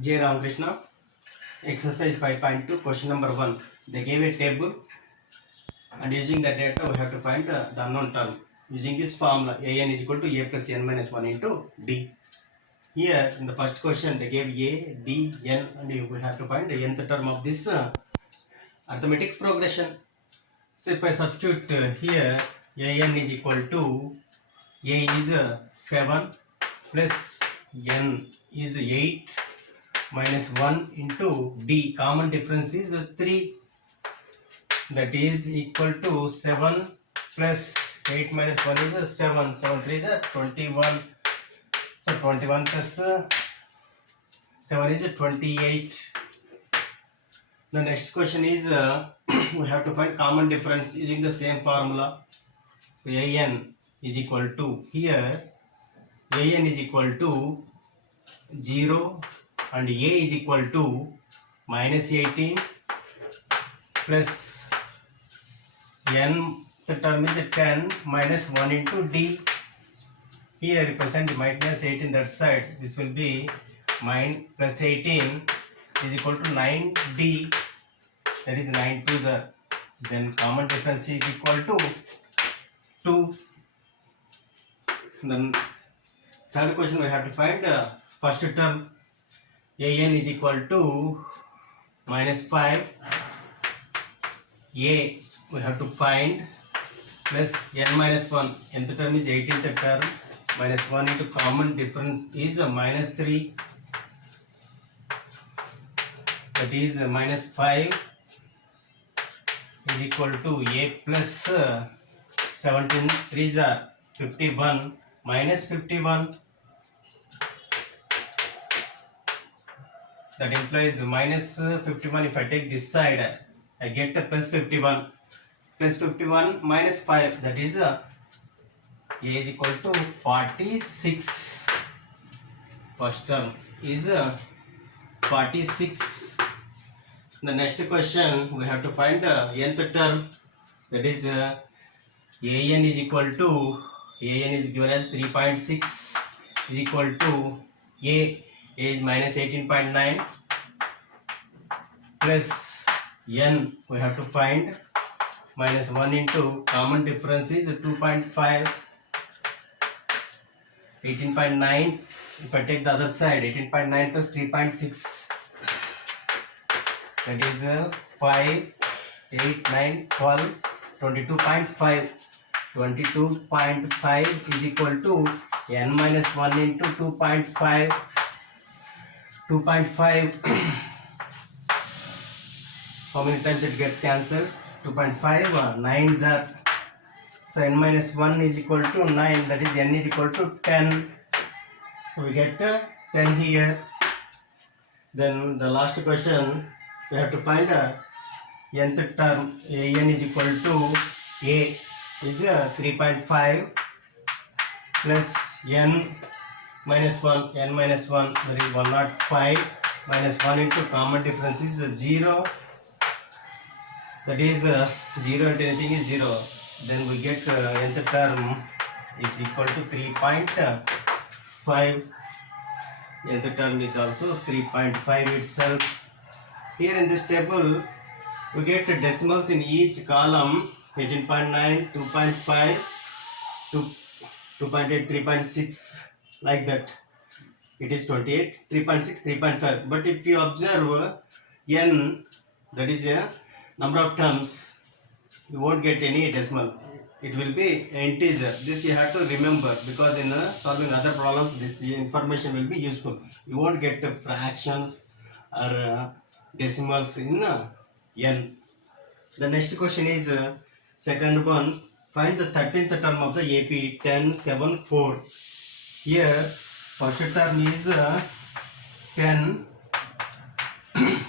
J. Ramakrishna, exercise 5.2, question number 1. They gave a table and using the data we have to find the unknown term. Using this formula, an is equal to a plus n minus 1 into d. Here in the first question they gave a, d, n and we have to find the nth term of this arithmetic progression. So if I substitute here an is equal to a is 7 plus n is 8 minus 1 into d, common difference is 3, that is equal to 7 plus 8 minus 1 is 7, 7 3 is 21, so 21 plus 7 is 28. The next question is we have to find common difference using the same formula. So an is equal to, here an is equal to 0 and a is equal to minus 18 plus n, the term is 10 minus 1 into d. Here represent minus 18 that side, this will be plus 18 is equal to 9d, that is 9 2s are, then common difference is equal to 2. Then third question we have to find first term, an is equal to minus 5, a we have to find plus n minus 1, nth term is 18th term, minus 1 into common difference is minus 3, that is minus 5 is equal to a plus 17 3s are 51 minus 51, that implies minus 51. If I take this side I get a plus 51, plus 51 minus 5, that is a is equal to 46. First term is 46. The next question we have to find nth term, that is an is equal to, an is given as 3.6 is equal to a is minus 18.9 plus n we have to find minus 1 into common difference is 2.5, 18.9. If I take the other side, 18.9 plus 3.6, that is 5, 8, 9, 12, 22.5. 22.5 is equal to n minus 1 into 2.5. 2.5 how many times it gets cancelled? 2.5 9s are, so n minus 1 is equal to 9, that is n is equal to 10, so we get 10 here. Then the last question we have to find nth term, an is equal to a is 3.5 plus n minus 1, n minus 1, that is 105 minus 1 into common difference is 0, that is 0 and anything is 0, then we get nth term is equal to 3.5. nth term is also 3.5 itself. Here in this table we get decimals in each column, 18.9, 2.5, 2.8, 3.6, like that. It is 28, 3.6, 3.5. But if you observe n, that is a number of terms, you won't get any decimal. It will be integer. This you have to remember, because in solving other problems this information will be useful. You won't get fractions or decimals in n. The next question is second one, find the 13th term of the AP 10, 7, 4. Here first term is 10,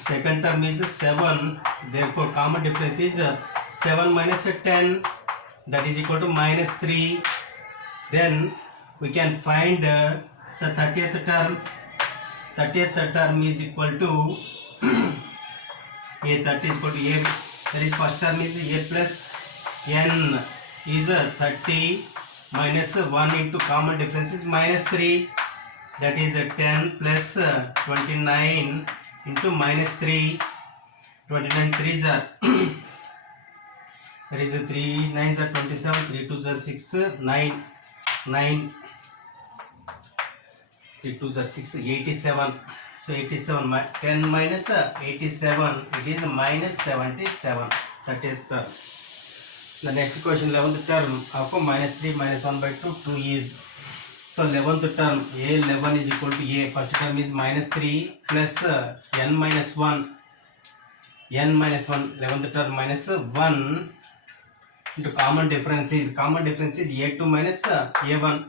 second term is 7, therefore common difference is 7 minus 10, that is equal to minus 3. Then we can find the 30th term. 30th term is equal to a 30 is equal to a, that is first term is a plus n is 30 minus 1 into common difference is minus 3, that is 10 plus 29 into minus 3. 29 3s are that is 3 9s are 27, 3 2s are 6, 9 9 3 2s are 6, 87. So 87 10 minus 87, it is minus 77. 30th term. The next question, 11th term of minus 3 minus 1 by 2, 2 is. So 11th term, A11 is equal to A. First term is minus 3 plus n minus 1. N minus 1, 11th term minus 1 into common difference is A2 minus A1.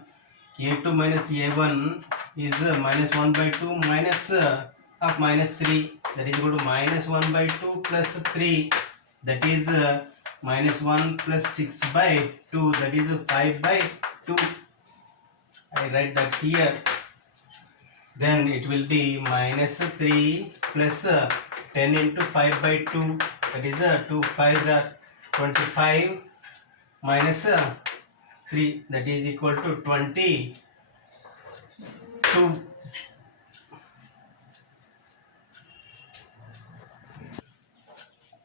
A2 minus A1 is minus 1 by 2 minus of minus 3. That is equal to minus 1 by 2 plus 3. That is minus 1 plus 6 by 2. That is 5 by 2. I write that here. Then it will be minus 3 plus 10 into 5 by 2. That is 2 5s are 25 minus 3. That is equal to 22.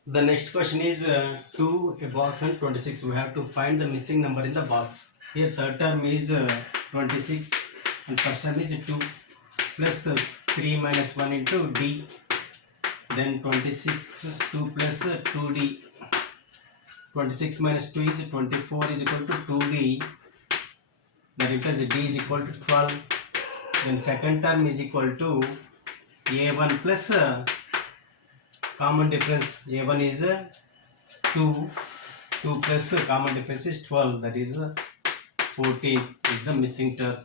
The next question is 2 a box and 26. We have to find the missing number in the box. Here third term is 26 and first term is 2 plus 3 minus 1 into d. Then 26 2 plus 2d. 26 minus 2 is 24 is equal to 2d. That implies d is equal to 12. Then second term is equal to a1 plus common difference. A1 is 2. 2 plus common difference is 12. That is 14 is the missing term.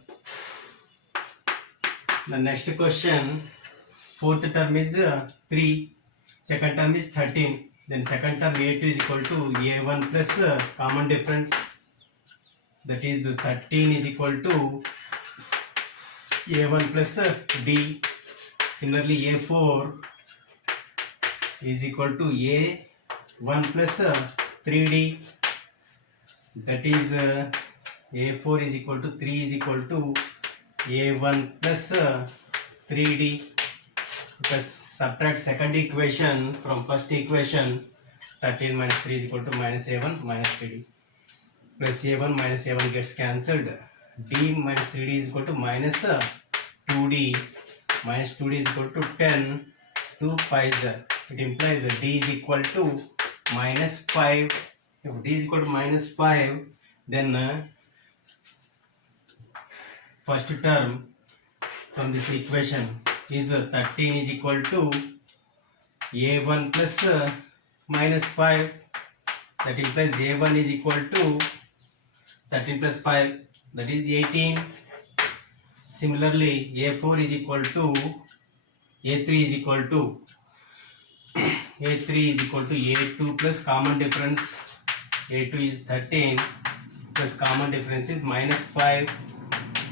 The next question, fourth term is 3. Second term is 13. Then second term a2 is equal to a1 plus common difference. That is 13 is equal to a1 plus d. Similarly a4 is equal to a1 plus 3d. That is a4 is equal to 3 is equal to a1 plus 3d. Because subtract second equation from first equation, 13 minus 3 is equal to minus a1 minus 3d. Plus a1 minus a1 gets cancelled. D minus 3d is equal to minus 2d. Minus 2d is equal to 10. 2 5s. It implies d is equal to minus 5. If d is equal to minus 5, then first term from this equation is 13 is equal to a1 plus minus 5. That implies a1 is equal to 13 plus 5, that is 18. Similarly a4 is equal to a3 is equal to a3 is equal to a2 plus common difference. A2 is 13 plus common difference is minus 5.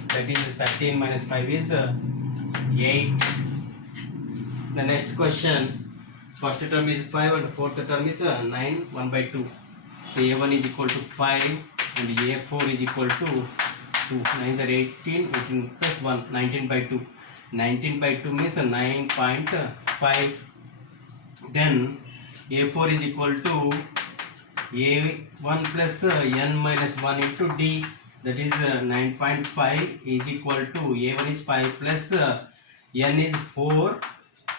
That is 13 minus 5 is 8. The next question, first term is 5 and fourth term is 9 1 by 2. So a1 is equal to 5 and a4 is equal to 2. 9s are 18, 18 plus 1, 19 by 2. 19 by 2 means 9.5. Then a4 is equal to a1 plus n minus 1 into d. That is 9.5 is equal to a1 is 5 plus n is 4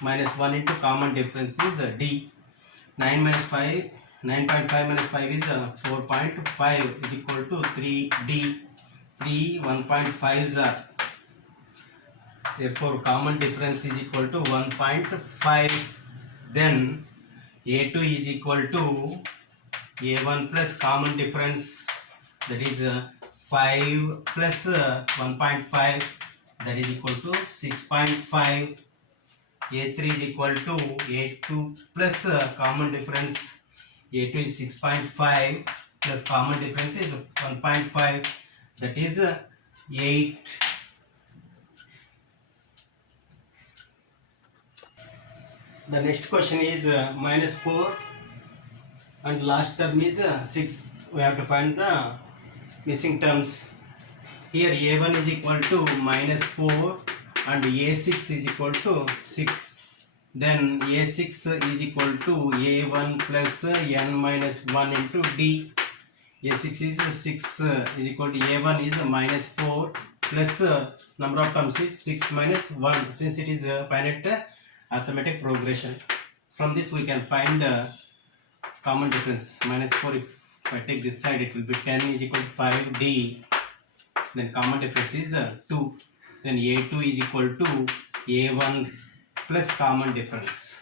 minus 1 into common difference is d. 9 minus 5, 9.5 minus 5 is 4.5 is equal to 3d. 3 1.5s are. Therefore common difference is equal to 1.5. Then a2 is equal to a1 plus common difference, that is 5 plus 1.5, that is equal to 6.5. a3 is equal to a2 plus common difference. a2 is 6.5 plus common difference is 1.5, that is 8. The next question is minus 4 and last term is 6. We have to find the missing terms. Here a1 is equal to minus 4 and A6 is equal to 6. Then A6 is equal to A1 plus n minus 1 into D. A6 is 6 is equal to A1 is minus 4 plus number of terms is 6 minus 1, since it is a finite arithmetic progression. From this we can find the common difference. Minus 4, if I take this side, it will be 10 is equal to 5D. Then common difference is 2. Then A2 is equal to A1 plus common difference.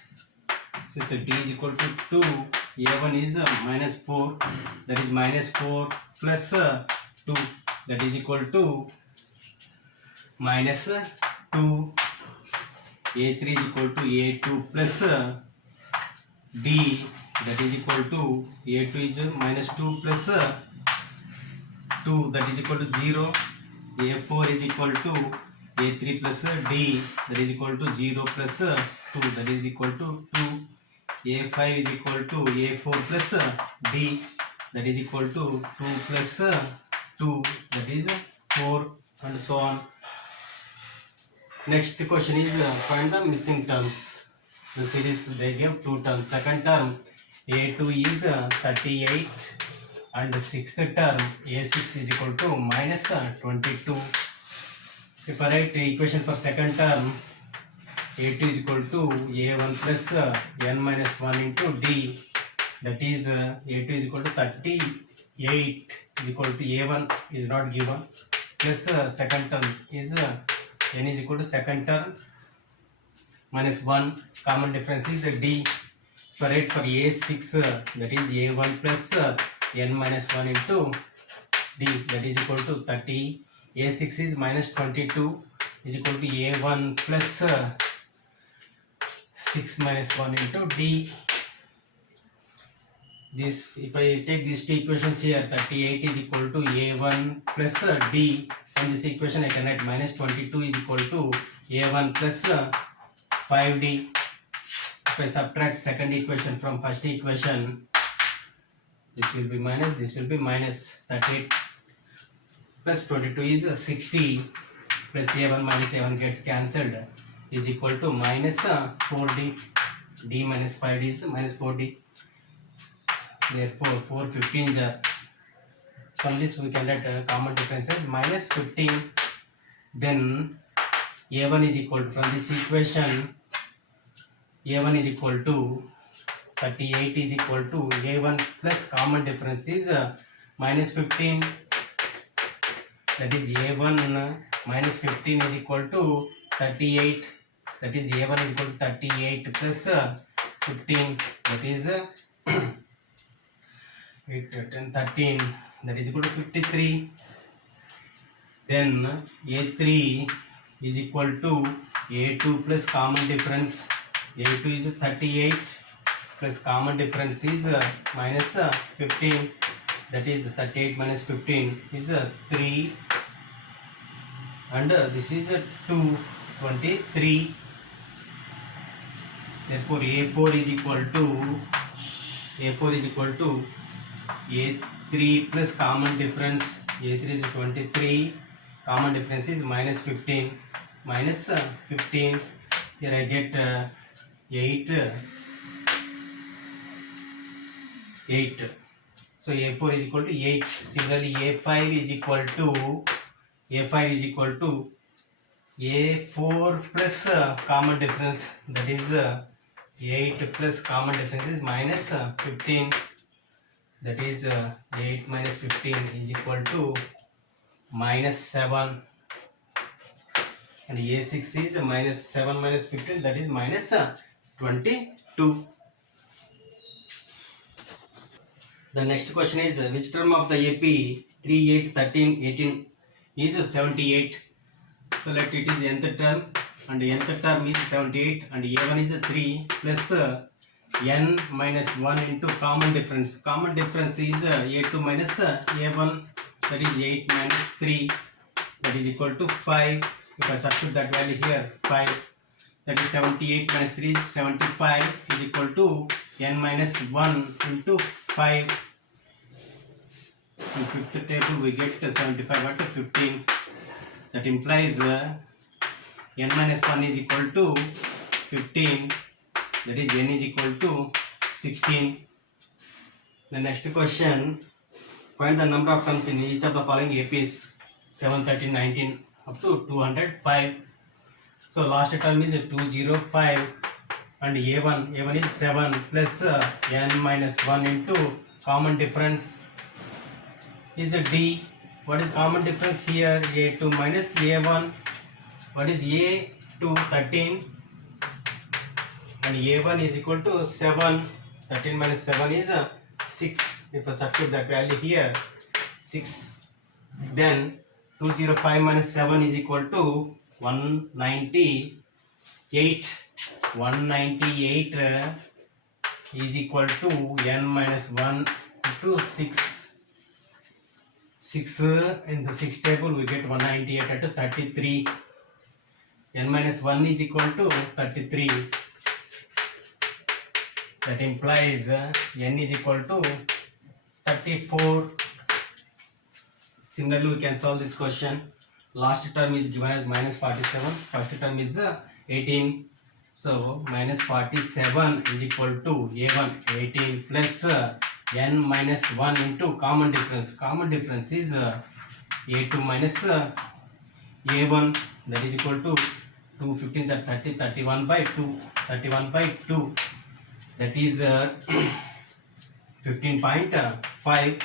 Since D is equal to 2, A1 is minus 4, that is minus 4 plus 2, that is equal to minus 2. A3 is equal to A2 plus D, that is equal to A2 is minus 2 plus 2, that is equal to 0. A4 is equal to A3 plus D, that is equal to 0 plus 2, that is equal to 2. A5 is equal to A4 plus D, that is equal to 2 plus 2, that is 4, and so on. Next question is find the missing terms. The series they gave two terms. Second term A2 is 38 and sixth term A6 is equal to minus 22. If I write the equation for second term, A2 is equal to A1 plus n minus 1 into D, that is A2 is equal to 38 is equal to A1 is not given, plus second term is n is equal to second term minus 1, common difference is D. If I write for A6, that is A1 plus n minus 1 into D, that is equal to 30. A6 is minus 22 is equal to A1 plus 6 minus 1 into D. This, if I take these two equations here, 38 is equal to A1 plus D. From this equation I can write minus 22 is equal to A1 plus 5D. If I subtract second equation from first equation, this will be minus, this will be minus. 38 plus 22 is 60, plus A1 minus A1 gets cancelled, is equal to minus 4D. D minus 5D is minus 4D. Therefore 4 15s are. From this we can write common difference as minus 15. Then A1 is equal to, from this equation, A1 is equal to 38 is equal to A1 plus common difference is minus 15. That is A1 minus 15 is equal to 38. That is A1 is equal to 38 plus 15. That is 8, 10, 13. That is equal to 53. Then A3 is equal to A2 plus common difference. A2 is 38 plus common difference is minus 15. That is 38 minus 15 is 3. And this is 2, 23. Therefore A4 is equal to A3 plus common difference. A3 is 23, common difference is minus 15. Minus 15, here I get 8. So A4 is equal to 8. Similarly A5 is equal to A4 plus common difference, that is 8 plus common difference is minus 15. That is 8 minus 15 is equal to minus 7. And A6 is minus 7 minus 15, that is minus 22. The next question is which term of the AP 3, 8, 13, 18 is 78. So let it is nth term, and nth term is 78, and A1 is 3 plus n minus 1 into common difference. Common difference is A2 minus A1, that is 8 minus 3, that is equal to 5. If I substitute that value here, 5, that is 78 minus 3 is 75, is equal to n minus 1 into 5. In fifth table we get 75 at 15. That implies n minus 1 is equal to 15, that is n is equal to 16. The next question, find the number of terms in each of the following APs: 7, 13, 19 up to 205. So last term is 205 and a1 is 7 plus n minus 1 into common difference is d. What is common difference here? A2 minus a1. What is a2? 13 and a1 is equal to 7. 13 minus 7 is 6. If I substitute that value here, 6. Then 205 minus 7 is equal to 198. 198 is equal to n minus 1 into 6. 6 in the 6 table we get 198 at 33. N minus 1 is equal to 33. That implies n is equal to 34. Similarly, we can solve this question. Last term is given as minus 47. First term is 18. So minus 47 is equal to a1 18 plus n minus 1 into common difference. Common difference is a2 minus a1, that is equal to 2 15s are 30, 31 by 2, 31 by 2, that is 15.5.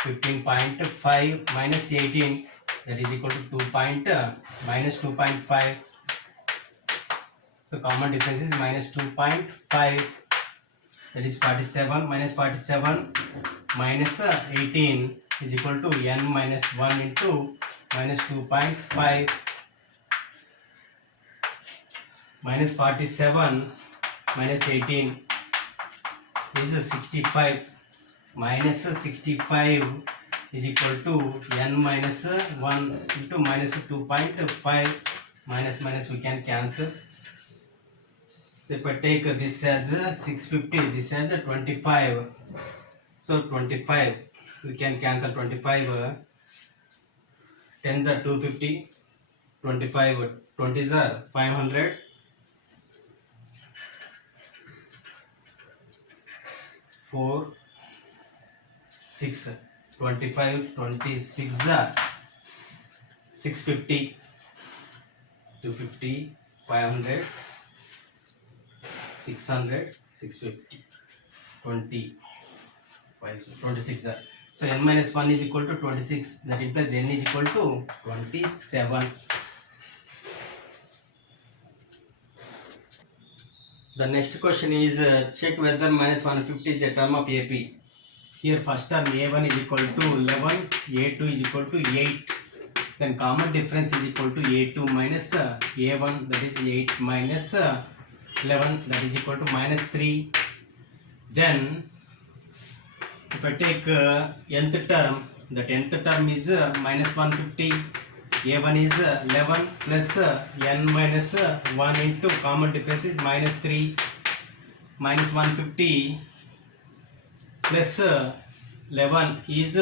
15.5 minus 18, that is equal to minus 2.5. So common difference is minus 2.5, that is 47. Minus 47 minus 18 is equal to n minus 1 into minus 2.5. Minus 47 minus 18 is 65. Minus 65 is equal to n minus 1 into minus 2.5. Minus minus we can cancel. So if I take this as 650, this as 25. So 25 we can cancel. 25 10s are 250, 25 20s are 500. 4 6 25 26 are 650, 250 500 600 650 20 26 are. So n minus 1 is equal to 26. That implies n is equal to 27. The next question is check whether minus 150 is a term of AP. Here first term a1 is equal to 11, a2 is equal to 8. Then common difference is equal to a2 minus a1, that is 8 minus 11, that is equal to minus 3. Then if I take nth term, the 10th term is minus 150. a1 is 11 plus n minus 1 into common difference is minus 3. Minus 150 plus 11 is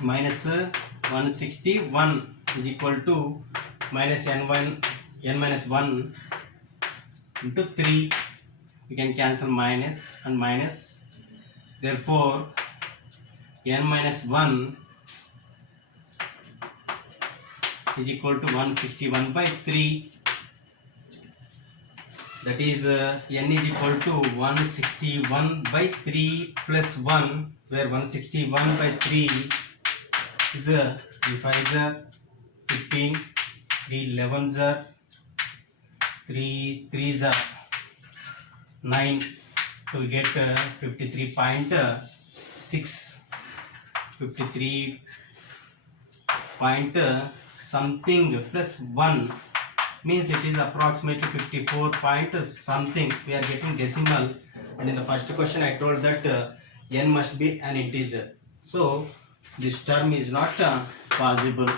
minus 161 is equal to minus n minus 1 into 3. We can cancel minus and minus. Therefore n minus 1 is equal to 161 by 3. That is n is equal to 161 by 3 plus 1, where 161 by 3 is 3 5s are 15, 3 11s are 3 3s are 9. So we get 53.6, 53 point something plus 1 means it is approximately 54 point something. We are getting decimal, and in the first question I told that n must be an integer, so this term is not possible.